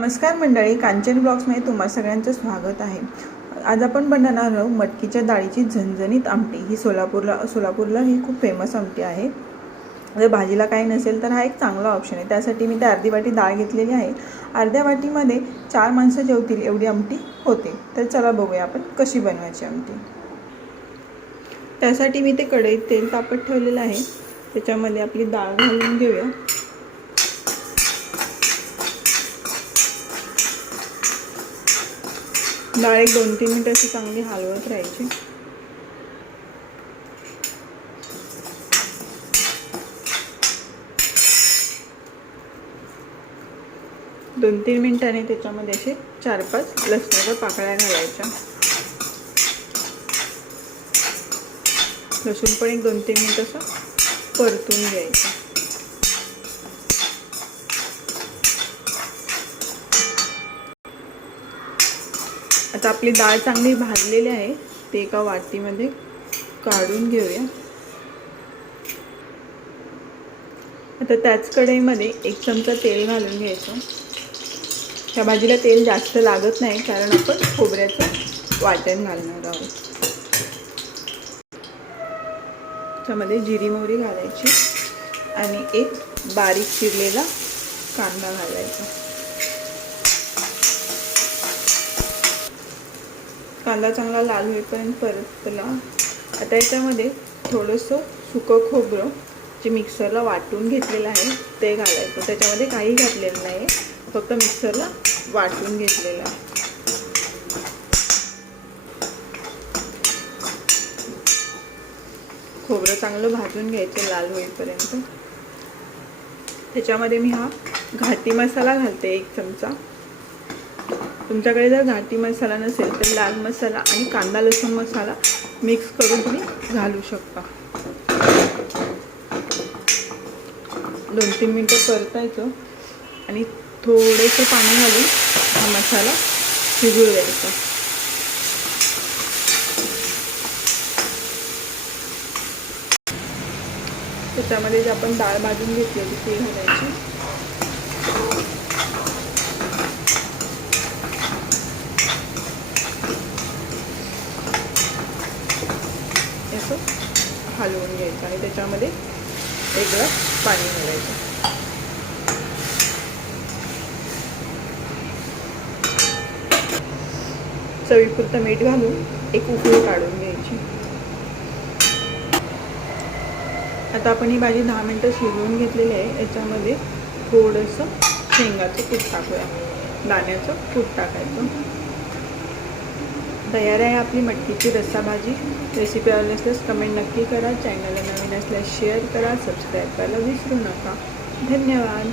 नमस्कार मंडळी कांचन ब्लॉग्समध्ये तुम्हा सगळ्यांचं स्वागत आहे. आज आपण बनणार आहोत मटकीच्या डाळीची झणझणीत आमटी. ही सोलापूरला सोलापूरला ही खूप फेमस आमटी आहे. जर भाजीला काही नसेल तर हा एक चांगला ऑप्शन आहे. त्यासाठी मी त्या अर्धी वाटी डाळ घेतलेली आहे. अर्ध्या वाटीमध्ये चार माणसं जेवतील एवढी आमटी होते. तर चला बघूया आपण कशी बनवायची आमटी. त्यासाठी मी ते कढईत तेल तापत ठेवलेलं आहे. त्याच्यामध्ये आपली डाळ घालून घेऊया. डाळ एक दोन तीन मिनिटं अशी चांगली हलवत राहायची. दोन तीन मिनिटांनी त्याच्यामध्ये असे चार पाच लसणाच्या पाकळ्या घालायच्या. लसूण पण एक दोन तीन मिनिट असं परतून घ्यायचं. आता आपली डाळ चांगली भाजलेली आहे. ते एका वाटीमध्ये काढून घेऊया. आता त्याच कढईमध्ये एक चमचा तेल घालून घ्यायचं. त्या भाजीला तेल जास्त लागत नाही कारण आपण खोबऱ्याचं वाटण घालणार आहोत. त्याच्यामध्ये जिरी मोहरी घालायची आणि एक बारीक चिरलेला कांदा घालायचा. कांदा चांगला लाल होईपर्यंत परतला आता याच्यामध्ये थोडंसं सुकं खोबरं जे मिक्सरला वाटून घेतलेलं आहे ते घालायचं. त्याच्यामध्ये काही घातलेलं नाही फक्त मिक्सरला वाटून घेतलेलं आहे. खोबरं चांगलं भाजून घ्यायचं लाल होईपर्यंत. त्याच्यामध्ये मी हा घाटी मसाला घालते एक चमचा. तुमच्याकडे जर घाटी मसाला नसेल तर लाल मसाला आणि कांदा लसूण मसाला मिक्स करून तुम्ही घालू शकता. दोन तीन मिनटं परतायचं आणि थोडंसं पाणी घालून हा मसाला शिजू द्यायचा. त्याच्यामध्ये जे आपण डाळ भाजून घेतलेली ती घालायची असं हलवून घ्यायचं आणि त्याच्यामध्ये एक ग्लास पाणी घालायचं. चवीपुरतं मीठ घालून एक उकळी काढून घ्यायची. आता आपण ही भाजी दहा मिनटं शिजवून घेतलेली आहे. याच्यामध्ये थोडंसं शेंगाचं कूट टाकूया. दाण्याचं कूट टाकायचं. तयार आहे आपली मटकीची रस्सा भाजी रेसिपी आवडली असल्यास कमेंट नक्की करा. चॅनलला नवीन असल्यास शेअर करा. सबस्क्राईब करायला विसरू नका. धन्यवाद.